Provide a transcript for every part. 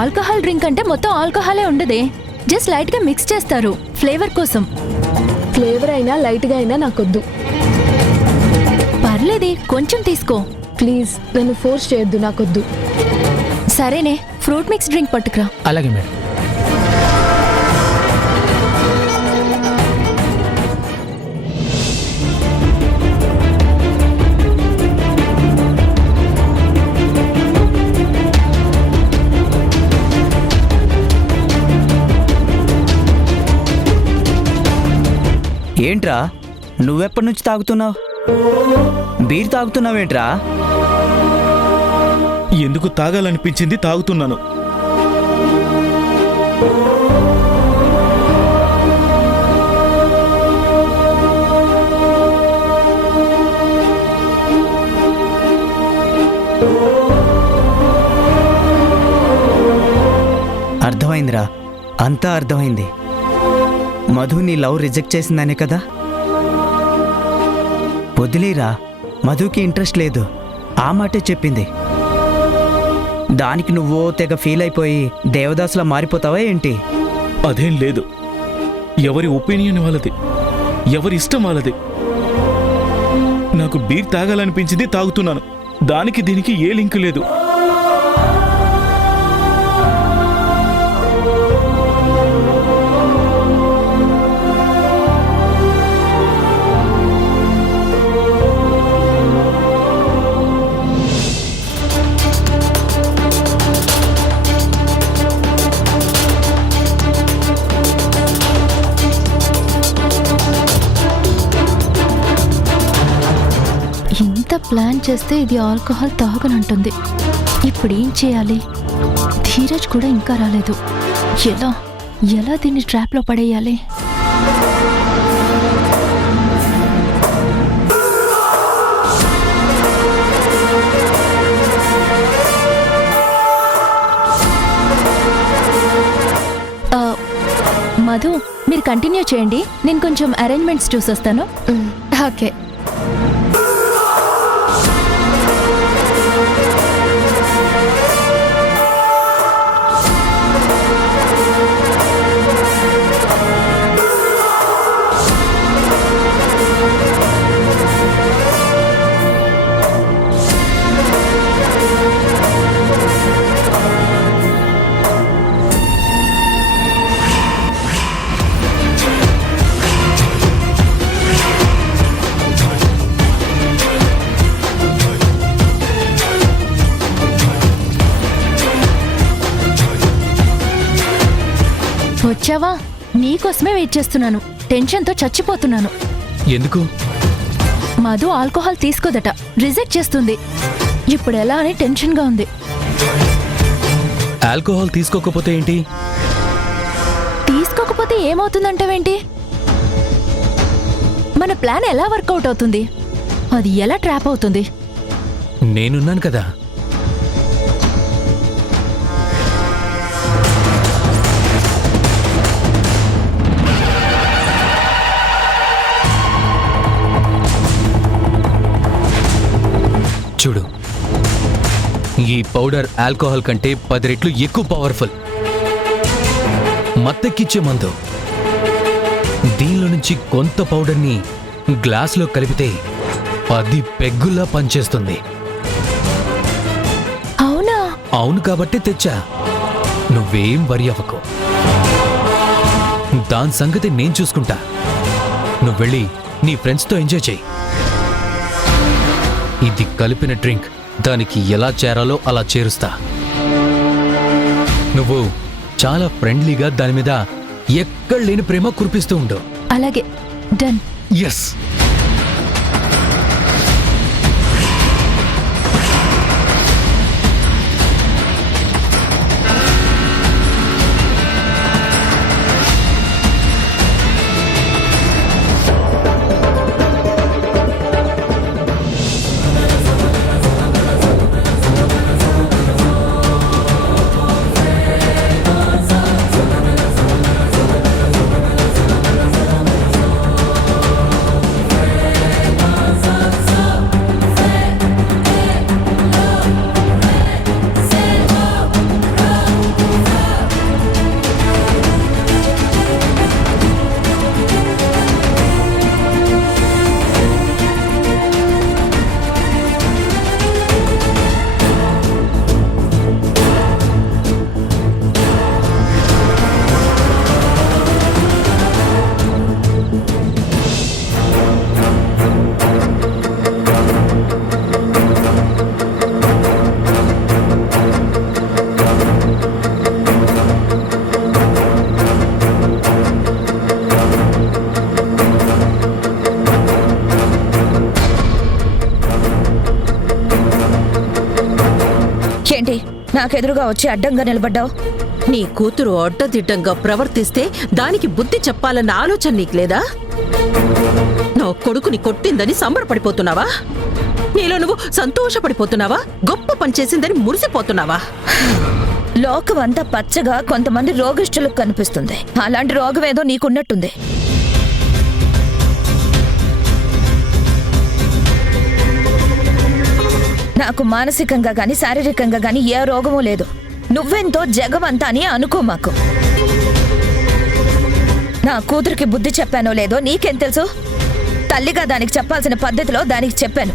Alcohol drink అంటే మొత్తం ఆల్కహాలే ఉండదే, just light గా మిక్స్ చేస్తారు ఫ్లేవర్ కోసం. ఫ్లేవర్ అయినా లైట్ గా అయినా నాకొద్దు. పర్లేదే, కొంచెం తీసుకో. ప్లీజ్ నన్ను ఫోర్స్ చేయొద్దు, నాకొద్దు. సరేనే, ఫ్రూట్ మిక్స్ డ్రింక్ పట్టుకురా. అలాగే మేడం. ఏంట్రా నువ్వెప్పటి నుంచి తాగుతున్నావు? బీర్ తాగుతున్నావేంట్రా? ఎందుకు తాగాలనిపించింది తాగుతున్నాను. అర్థమైందిరా, అంతా అర్థమైంది. మధు నీ లవ్ రిజెక్ట్ చేసిందనే కదా? వదిలేరా, మధుకి ఇంట్రెస్ట్ లేదు, ఆ మాటే చెప్పింది. దానికి నువ్వో తెగ ఫీల్ అయిపోయి దేవదాసులా మారిపోతావా ఏంటి? అదేం లేదు, ఎవరి ఒపీనియన్ వాళ్ళది, ఎవరి ఇష్టం వాళ్ళది. నాకు బీర్ తాగాలనిపించింది తాగుతున్నాను, దానికి దీనికి ఏ లింక్ లేదు. ఇంత ప్లాన్ చేస్తే ఇది ఆల్కహాల్ తాగనంటుంది. ఇప్పుడు ఏం చేయాలి? ధీరజ్ కూడా ఇంకా రాలేదు. ఎలా ఎలా దీన్ని ట్రాప్లో పడేయాలి? మధు, మీరు కంటిన్యూ చేయండి, నేను కొంచెం అరేంజ్మెంట్స్ చూసొస్తాను. ఓకే. వచ్చావా? నీకోసమే వెయిట్ చేస్తున్నాను. టెన్షన్తో చచ్చిపోతున్నాను. ఎందుకు? మధు ఆల్కహాల్ తీసుకోదట, రిజెక్ట్ చేస్తుంది. ఇప్పుడు ఎలా అని టెన్షన్గా ఉంది. ఆల్కహాల్ తీసుకోకపోతే ఏంటి? తీసుకోకపోతే ఏమవుతుందంటావేంటి? మన ప్లాన్ ఎలా వర్కౌట్ అవుతుంది? అది ఎలా ట్రాప్ అవుతుంది? నేనున్నాను కదా. చూడు, ఈ పౌడర్ ఆల్కహాల్ కంటే 10 రెట్లు ఎక్కువ పవర్ఫుల్, మత్తెక్కిచ్చే మందు. దీనిలో నుంచి కొంత పౌడర్ని గ్లాసులో కలిపితే 10 పెగ్గుల్లా పనిచేస్తుంది. అవునా? అవును కాబట్టే తెచ్చా. నువ్వేం వరి అవ్వకు, దాని సంగతి నేను చూసుకుంటా. నువ్వెళ్ళి నీ ఫ్రెండ్స్తో ఎంజాయ్ చేయి. ఇది కలిపిన డ్రింక్ దానికి ఎలా చేరాలో అలా చేరుస్తా. నువ్వు చాలా ఫ్రెండ్లీగా దాని మీద ఎక్కడ లేని ప్రేమ కురిపిస్తూ ఉండు. అలాగే, డన్. ఎస్. నాకెదురుగా వచ్చి అడ్డంగా నిలబడ్డావు? నీ కూతురు అడ్డదిడ్డంగా ప్రవర్తిస్తే దానికి బుద్ధి చెప్పాలన్న ఆలోచన నీకు లేదా? నా కొడుకుని కొట్టిందని సంబరపడిపోతున్నావా? నీలో నువ్వు సంతోషపడిపోతున్నావా? గొప్ప పని చేసిందని మురిసిపోతున్నావా? లోకం అంతా పచ్చగా కొంతమంది రోగిష్ఠులకు కనిపిస్తుంది. అలాంటి రోగం ఏదో నీకున్నట్టుంది. నాకు మానసికంగా గాని శారీరకంగా గాని ఏ రోగమూ లేదు. నువ్వెంతో జగమంతా అని అనుకో మాకు. నా కూతురికి బుద్ధి చెప్పానో లేదో నీకేం తెలుసు? తల్లిగా దానికి చెప్పాల్సిన పద్ధతిలో దానికి చెప్పాను.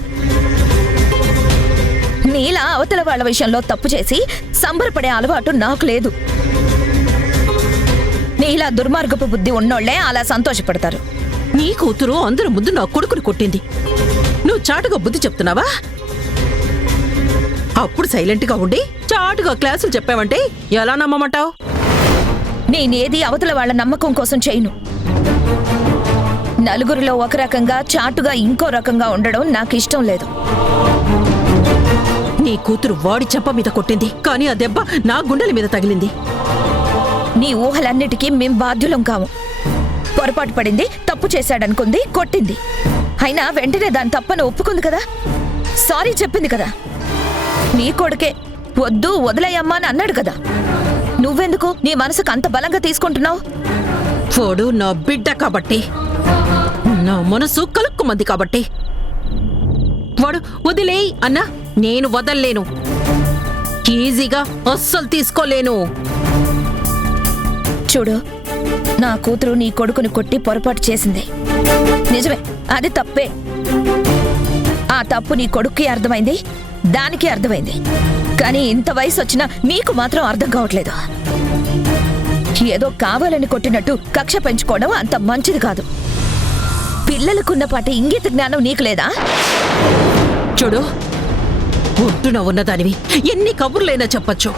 నీలా అవతల వాళ్ళ విషయంలో తప్పు చేసి సంబరపడే అలవాటు నాకు లేదు. నీలా దుర్మార్గపు బుద్ధి ఉన్నోళ్లే అలా సంతోషపడతారు. నీ కూతురు అందరి ముందు నా కొడుకుని కొట్టింది. నువ్వు చాటుగా బుద్ధి చెప్తున్నావా? అప్పుడు సైలెంట్గా ఉండి చాటుగా క్లాసులు చెప్పావంటే ఎలా నమ్మమంటావు? నేనేది అవతల వాళ్ళ నమ్మకం కోసం చేయను. నలుగురిలో ఒక రకంగా చాటుగా ఇంకో రకంగా ఉండడం నాకు ఇష్టం లేదు. నీ కూతురు వాడి చెంప మీద కొట్టింది, కానీ ఆ దెబ్బ నా గుండెల మీద తగిలింది. నీ ఊహలన్నిటికీ మేం బాధ్యులం కాము. పొరపాటు పడింది, తప్పు చేశాడనుకుంది, కొట్టింది. అయినా వెంటనే దాని తప్పని ఒప్పుకుంది కదా, సారీ చెప్పింది కదా. నీ కొడుకే వద్దు వదిలేయమ్మా అని అన్నాడు కదా. నువ్వెందుకు నీ మనసుకు అంత బలంగా తీసుకుంటున్నావు? వాడు నా బిడ్డ కాబట్టి, నా మనసు కలుక్కుమంది కాబట్టి. వాడు వదిలేయ్ అన్నా నేను వదల్లేను. ఈజీగా అస్సలు తీసుకోలేను. చూడు, నా కూతురు నీ కొడుకుని కొట్టి పొరపాటు చేసింది నిజమే, అది తప్పే. ఆ తప్పు నీ కొడుక్కి అర్థమైంది, దానికి అర్థమైంది. కానీ ఇంత వయసు వచ్చినా మీకు మాత్రం అర్థం కావట్లేదు. ఏదో కావాలని కొట్టినట్టు కక్ష పెంచుకోవడం అంత మంచిది కాదు. పిల్లలకున్నపాటి ఇంగిత జ్ఞానం నీకు లేదా? చూడు, ఒడ్డున ఉన్నదానివి ఎన్ని కబుర్లైనా చెప్పచ్చు.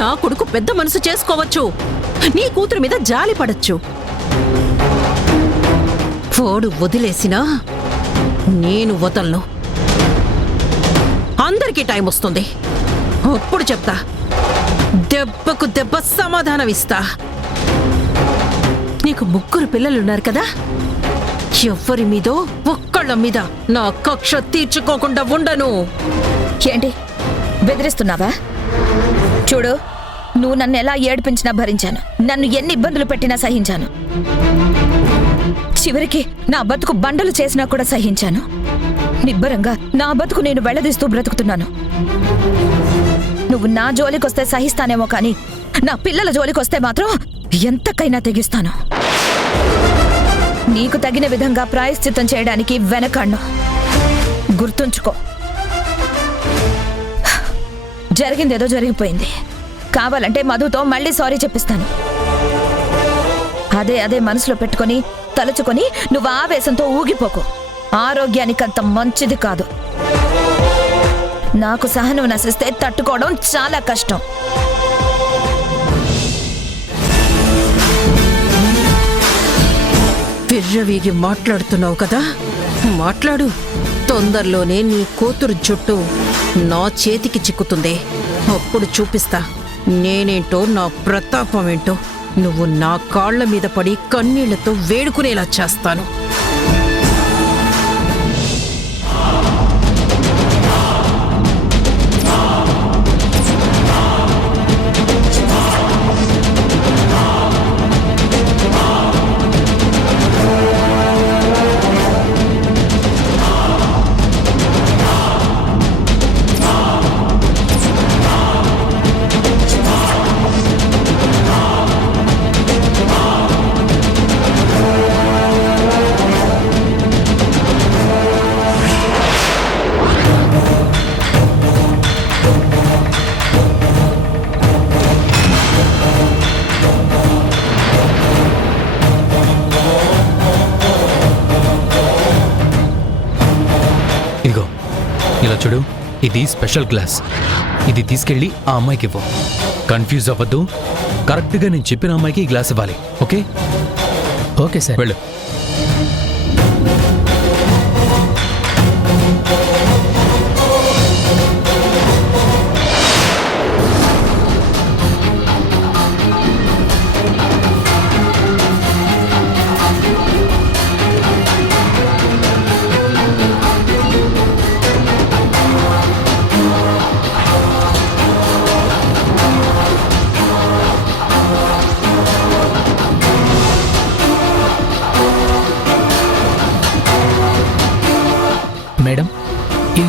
నా కొడుకు పెద్ద మనసు చేసుకోవచ్చు, నీ కూతురు మీద జాలి పడచ్చు. వాడు వదిలేసినా నేను వదలను. అందరికీ టైం వస్తుంది, అప్పుడు చెప్తా. దెబ్బకు దెబ్బ సమాధానం ఇస్తా. నీకు 3 పిల్లలున్నారు కదా, ఎవ్వరి మీదో ఒక్కళ్ళ మీద నా కక్ష తీర్చుకోకుండా ఉండను. ఏంటి బెదిరిస్తున్నావా? చూడు, నువ్వు నన్ను ఎలా ఏడిపించినా భరించాను, నన్ను ఎన్ని ఇబ్బందులు పెట్టినా సహించాను. చివరికి నా బతుకు బండలు చేసినా కూడా సహించాను. నిబ్బరంగా నా బతుకు నేను వెళ్లదీస్తూ బ్రతుకుతున్నాను. నువ్వు నా జోలికొస్తే సహిస్తానేమో కానీ నా పిల్లల జోలికొస్తే మాత్రం ఎంతకైనా తెగిస్తాను. నీకు తగిన విధంగా ప్రాయశ్చిత్తం చేయడానికి వెనకన్ను. గుర్తుంచుకో, జరిగిందేదో జరిగిపోయింది. కావాలంటే మధుతో మళ్ళీ సారీ చెప్పిస్తాను. అదే మనసులో పెట్టుకొని తలుచుకొని నువ్వు ఆవేశంతో ఊగిపోకు. ఆరోగ్యానికంత మంచిది కాదు. నాకు సహనం నశిస్తే తట్టుకోవడం చాలా కష్టం. విర్రవీగి మాట్లాడుతున్నావు కదా, మాట్లాడు. తొందరలోనే నీ కూతురు జుట్టు నా చేతికి చిక్కుతుంది. అప్పుడు చూపిస్తా నేనేంటో, నా ప్రతాపం ఏంటో. నువ్వు నా కాళ్ల మీద పడి కన్నీళ్లతో వేడుకునేలా చేస్తాను. ఇదిగో ఇలా చూడు, ఇది స్పెషల్ క్లాస్. ఇది తీసుకెళ్ళి ఆ అమ్మాయికి ఇవ్వు. కన్ఫ్యూజ్ అవ్వద్దు. కరెక్ట్గా నేను చెప్పిన అమ్మాయికి ఈ గ్లాస్ ఇవ్వాలి. ఓకే? Okay sir. వెళ్ళు.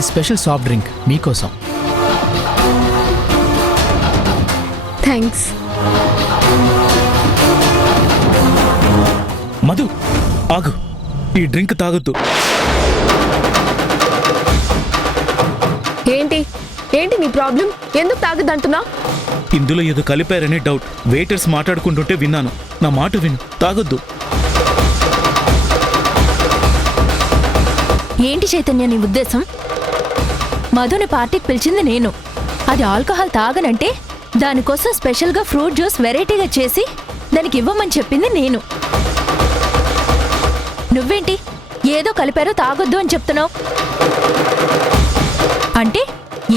ఈ స్పెషల్ సాఫ్ట్ డ్రింక్ మీకోసం. థ్యాంక్స్. మధు ఆగు, ఈ డ్రింక్ తాగొద్దు. ఏంటి ఏంటి నీ ప్రాబ్లం? ఎందుకు తాగదంటున్నా? ఇందులో ఏదో కలిపారనే డౌట్. వెయిటర్స్ మాట్లాడుకుంటుంటే విన్నాను. నా మాట విను, తాగొద్దు. ఏంటి చైతన్య నీ ఉద్దేశం? మధుని పార్టీకి పిలిచింది నేను. అది ఆల్కహాల్ తాగనంటే దానికోసం స్పెషల్గా ఫ్రూట్ జ్యూస్ వెరైటీగా చేసి దానికి ఇవ్వమని చెప్పింది నేను. నువ్వేంటి ఏదో కలిపారో తాగొద్దు అని చెప్తున్నావు? అంటే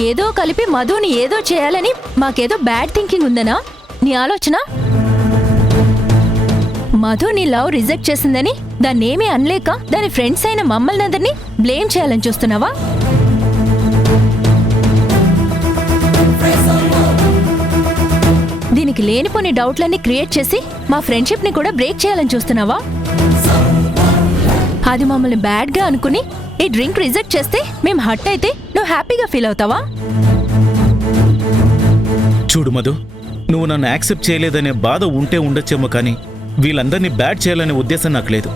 ఏదో కలిపి మధుని ఏదో చేయాలని మాకేదో బ్యాడ్ థింకింగ్ ఉందనా నీ ఆలోచన? మధు నీ లవ్ రిజెక్ట్ చేసిందని దాన్నేమీ అనలేక దాని ఫ్రెండ్స్ అయిన మమ్మల్ని అందరినీ బ్లేమ్ చేయాలని చూస్తున్నావా? దీనికి లేనిపోని డౌట్లన్నీ క్రియేట్ చేసి మా ఫ్రెండ్షిప్ని కూడా బ్రేక్ చేయాలని చూస్తున్నావా? అది మమ్మల్ని బ్యాడ్గా అనుకుని ఈ డ్రింక్ రిజెక్ట్ చేస్తే మేము హర్ట్ అయితే నువ్వు హ్యాపీగా ఫీల్ అవుతావా? చూడు మధు, నువ్వు నన్ను యాక్సెప్ట్ చేయలేదనే బాధ ఉంటే ఉండొచ్చేమో, కానీ వీళ్ళందరినీ బ్యాడ్ చేయాలనే ఉద్దేశం నాకు లేదు.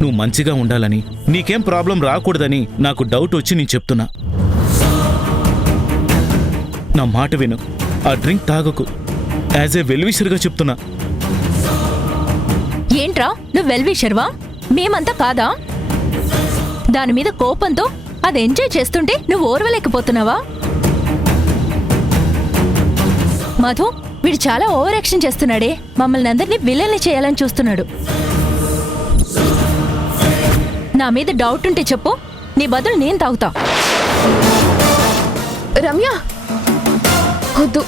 నువ్వు మంచిగా ఉండాలని, నీకేం ప్రాబ్లం రాకూడదని నాకు డౌట్ వచ్చి నేను చెప్తున్నా. నా మాట విను, ఆ డ్రింక్ తాగకు. యాజ్ ఏ వెల్విషర్గా చెప్తున్నా. ఏంట్రా నువ్వు వెల్విషర్వా? మేమంతా కాదా? దాని మీద కోపంతో అది ఎంజాయ్ చేస్తుంటే నువ్వు ఓర్వలేకపోతున్నావా? మధు, వీడు చాలా ఓవర్ యాక్షన్ చేస్తున్నాడే. మమ్మల్ని అందరినీ విలన్ని చేయాలని చూస్తున్నాడు. నా మీద డౌట్ ఉంటే చెప్పు, నీ బదులు నేను తాగుతా. రమ్య వద్దు.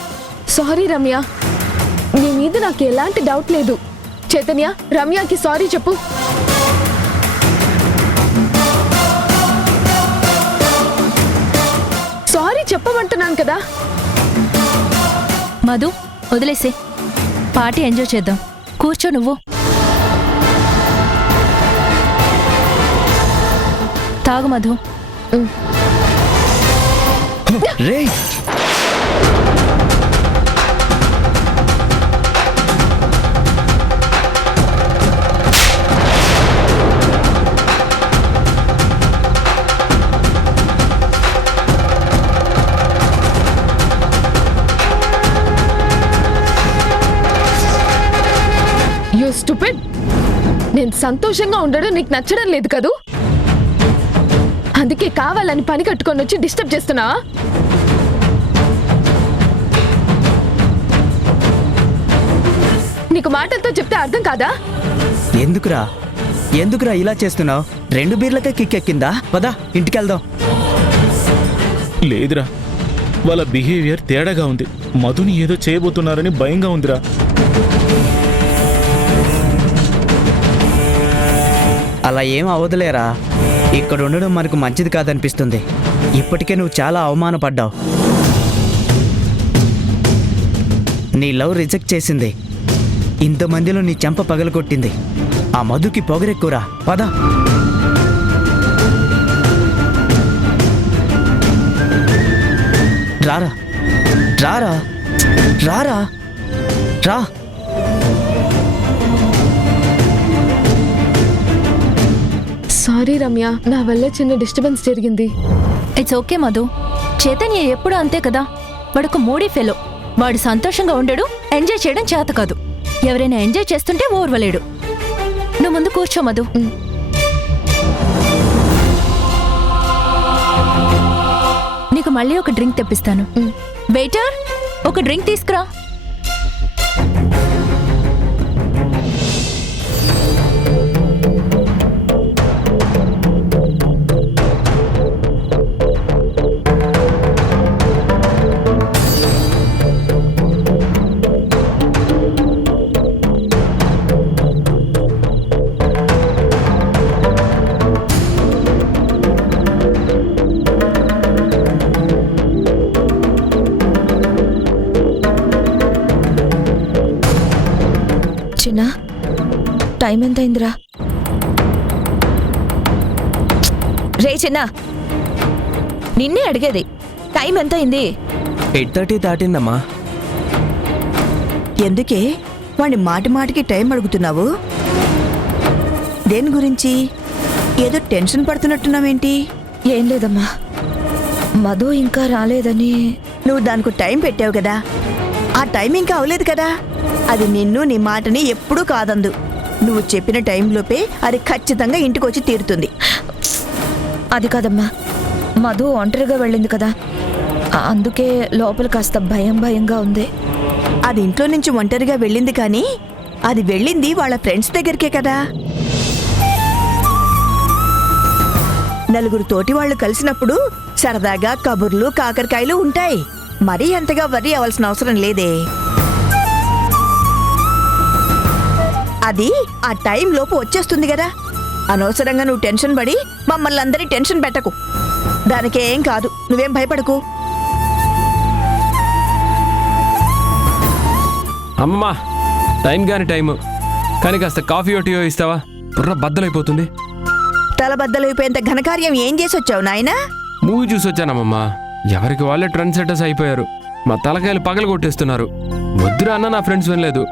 సారీ రమ్య, నీ మీద నాకు ఎలాంటి డౌట్ లేదు. చైతన్య, రమ్యకి సారీ చెప్పు. సారీ చెప్పమంటున్నాను కదా. మధు వదిలేసే, పార్టీ ఎంజాయ్ చేద్దాం. కూర్చో నువ్వు. తాగు మధు. రే యూ స్టూపిడ్. నేను సంతోషంగా ఉండడం నీకు నచ్చడం లేదు కదూ? అందుకే కావాలని పని కట్టుకొని వచ్చి డిస్టర్బ్ చేస్తున్నా. నీకు మాటలతో చెప్తే అర్థం కాదా? ఎందుకురా ఇలా చేస్తున్నావు? 2 బీర్లకే కిక్కెక్కిందా? పదా ఇంటికెళ్దాం. లేదురా, వాళ్ళ బిహేవియర్ తేడాగా ఉంది. మధుని ఏదో చేయబోతున్నారని భయంగా ఉందిరా. అలా ఏం అవదులేరా. ఇక్కడ ఉండడం మనకు మంచిది కాదనిపిస్తుంది. ఇప్పటికే నువ్వు చాలా అవమానపడ్డావు. నీ లవ్ రిజెక్ట్ చేసింది. ఇంతమందిలో నీ చెంప పగలగొట్టింది. ఆ మధుకి పొగరెక్కురా. పద. రారా రారా రారా రా. సారీ రమ్య, నా వల్ల చిన్న డిస్టర్బెన్స్ జరిగింది. It's okay Madhu. చైతన్య ఎప్పుడూ అంతే కదా. వాడొక మూడీ ఫెలో. వాడు సంతోషంగా ఉండడు, ఎంజాయ్ చేయడం చేత కాదు. ఎవరైనా ఎంజాయ్ చేస్తుంటే ఓర్వలేడు. నువ్వు ముందు కూర్చో మధు. నీకు మళ్ళీ ఒక డ్రింక్ తెప్పిస్తాను. వెయిటర్, ఒక డ్రింక్ తీసుకురా. చిన్న, టైం ఎంతైందిరా? రే చిన్న, నిన్నే అడిగేది. టైం ఎంత అయింది? 8:30 దాటిందమ్మా. ఎందుకే వాణ్ణి మాటి మాటికి టైం అడుగుతున్నావు? దేని గురించి? ఏదో టెన్షన్ పడుతున్నట్టున్నావేంటి? ఏం లేదమ్మా, మధు ఇంకా రాలేదని. నువ్వు దానికి టైం పెట్టావు కదా, ఆ టైం ఇంకా అవలేదు కదా. అది నిన్ను నీ మాటని ఎప్పుడూ కాదందు. నువ్వు చెప్పిన టైంలోపే అది ఖచ్చితంగా ఇంటికి వచ్చి తీరుతుంది. అది కాదమ్మా, మధు ఒంటరిగా వెళ్ళింది కదా, అందుకే లోపల కాస్త భయంగా ఉంది. అది ఇంట్లో నుంచి ఒంటరిగా వెళ్ళింది కానీ అది వెళ్ళింది వాళ్ళ ఫ్రెండ్స్ దగ్గరికే కదా. నలుగురు తోటి వాళ్ళు కలిసినప్పుడు సరదాగా కబుర్లు కాకరకాయలు ఉంటాయి. మరీ అంతగా వర్రీ అవ్వాల్సిన అవసరం లేదే. అది ఆ టైం లోపు వచ్చేస్తుంది కదా. అనవసరంగా నువ్వు టెన్షన్ పడి మమ్మల్ని అందరి టెన్షన్ పెట్టకు. దానికేం కాదు, నువ్వేం భయపడకు. అమ్మా, టైం కాని టైము, కానీ కాస్త కాఫీ టీయో ఇస్తావా? బుర్ర బద్దలైపోతుంది. తలబద్దలైపోయేంత ఘనకార్యం ఏం చేసి వచ్చావు నాయనా? మూవీ చూసి వచ్చానమ్మమ్మా. ఎవరికి వాళ్ళే ట్రెండ్ సెట్టర్స్ అయిపోయారు. మా తలకాయలు పగలు కొట్టేస్తున్నారు. వద్దురా అన్న నా ఫ్రెండ్స్ వినలేదు.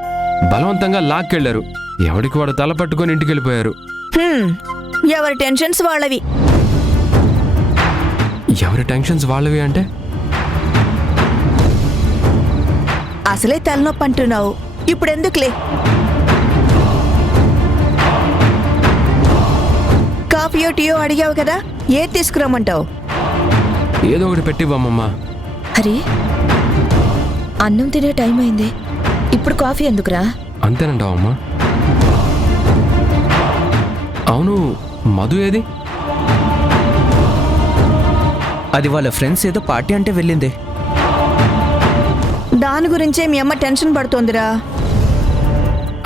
బలవంతంగా లాక్కెళ్లారు. ఎవడికి వాడు తల పట్టుకొని ఇంటికి వెళ్ళిపోయారు. ఎవరి టెన్షన్స్ వాళ్ళవి. ఎవరి టెన్షన్స్ వాళ్ళవి అంటే? అసలే తలనొప్పి అంటున్నావు, ఇప్పుడెందుకులే. కాఫీయో టీయో అడిగావు కదా, ఏది తీసుకురమ్మంటావు? ఏదో ఒకటి పెట్టివ్వమ్మమ్మా. అరే, అన్నం తినే టైం అయింది, ఇప్పుడు కాఫీ ఎందుకురా? అంతేనంటావమ్మా? అవును, మధు ఏది? అది వాళ్ళ ఫ్రెండ్స్ ఏదో పార్టీ అంటే వెళ్ళింది. దాని గురించే మీ అమ్మ టెన్షన్ పడుతోందిరా.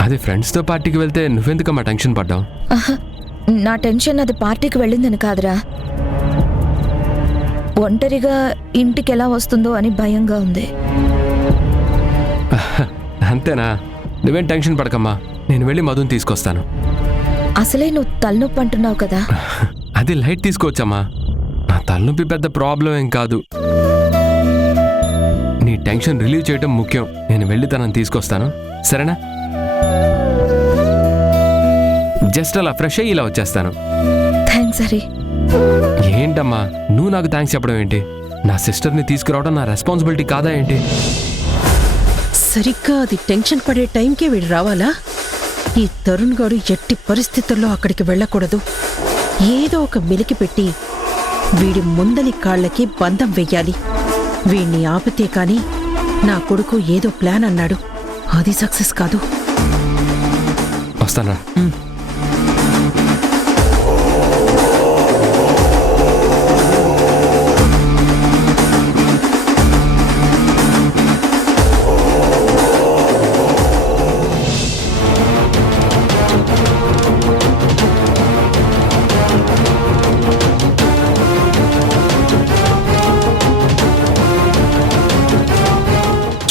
అది ఫ్రెండ్స్తో పార్టీకి వెళ్తే నువ్వెందుకమ్మా టెన్షన్ పడ్డావు? నా టెన్షన్ అది పార్టీకి వెళ్ళిందని కాదురా, ఒంటరిగా ఇంటికి ఎలా వస్తుందో అని భయంగా ఉంది. అంతేనా? నువ్వేం టెన్షన్ పడకమ్మా, నేను వెళ్ళి మధుని తీసుకొస్తాను. అసలే నువ్వు తలనొప్పి అంటున్నావు కదా. అది లైట్ తీసుకోవచ్చమ్మా. నా తలనొప్పి పెద్ద ప్రాబ్లం ఏం కాదు. నీ టెన్షన్ రిలీవ్ చేయటం ముఖ్యం. నేను వెళ్ళి తనని తీసుకొస్తాను, సరేనా? జస్ట్ అలా ఫ్రెష్ అయ్యి ఇలా వచ్చేస్తాను. థ్యాంక్స్ హరి. ఏంటమ్మా నువ్వు నాకు థ్యాంక్స్ చెప్పడం ఏంటి? నా సిస్టర్ని తీసుకురావడం నా రెస్పాన్సిబిలిటీ కాదా ఏంటి? సరిగ్గా అది టెన్షన్ పడే టైంకే వీడు రావాలా? ఈ తరుణ్ గాడు ఎట్టి పరిస్థితుల్లో అక్కడికి వెళ్ళకూడదు. ఏదో ఒక మెలికి పెట్టి వీడి ముందలి కాళ్ళకి బంధం వెయ్యాలి. వీణ్ణి ఆపితే కాని నా కొడుకు ఏదో ప్లాన్ అన్నాడు, అది సక్సెస్ కాదు. వస్తానా?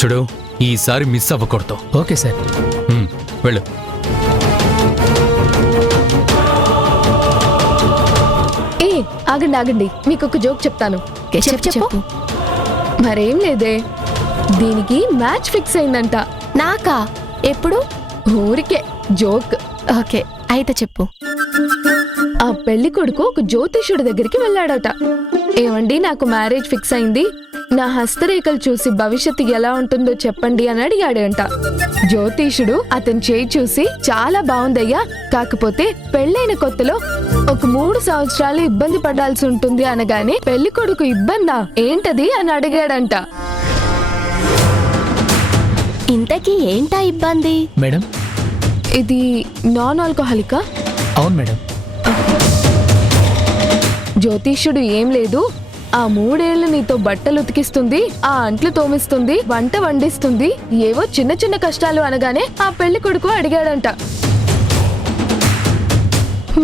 చూడు, ఈసారి మిస్ అవ్వకూడదు. Okay sir. వెళ్ళు. ఏ ఆగండి ఆగండి, మీకు ఒక జోక్ చెప్తాను. చెప్పు. మరేం లేదే, దీనికి మ్యాచ్ ఫిక్స్ అయిందంట. నాకా? ఎప్పుడు? ఊరికే జోక్. ఓకే, అయితే చెప్పు. ఆ పెళ్లి కొడుకు ఒక జ్యోతిష్యుడి దగ్గరికి వెళ్ళాడట. ఏమండి, నాకు మ్యారేజ్ ఫిక్స్ అయింది, నా హస్తరేఖలు చూసి భవిష్యత్తు ఎలా ఉంటుందో చెప్పండి అని అడిగాడంట. జ్యోతిష్యుడు అతని చేయి చూసి, చాలా బాగుందయ్యా, కాకపోతే పెళ్ళైన కొత్తలో ఒక 3 సంవత్సరాలు ఇబ్బంది పడాల్సి ఉంటుంది అనగానే పెళ్లి కొడుకు ఇబ్బందా ఏంటది అని అడిగాడంట. ఇంతకీ ఏంటా ఇబ్బంది? మేడం, ఇది నాన్ ఆల్కహాలికా? అవును మేడం. జ్యోతిష్యుడు ఏం లేదు, ఆ 3 ఏళ్లు నీతో బట్టలు ఉతికిస్తుంది, ఆ అంట్లు తోమిస్తుంది, వంట వండిస్తుంది, ఏవో చిన్న చిన్న కష్టాలు అనగానే ఆ పెళ్లి కొడుకు అడిగాడంట,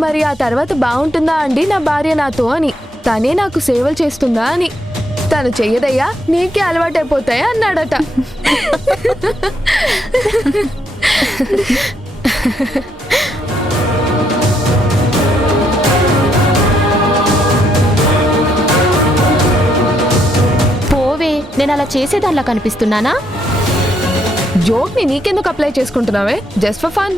మరి ఆ తర్వాత బాగుంటుందా అండి నా భార్య నాతో అని, తనే నాకు సేవలు చేస్తుందా అని. తను చెయ్యదయ్యా, నీకే అలవాటైపోతాయా అన్నాడట. నేను అలా చేసేదానిలా కనిపిస్తున్నానా? జోక్ని నీకెందుకు అప్లై చేసుకుంటున్నావే? Just for fun.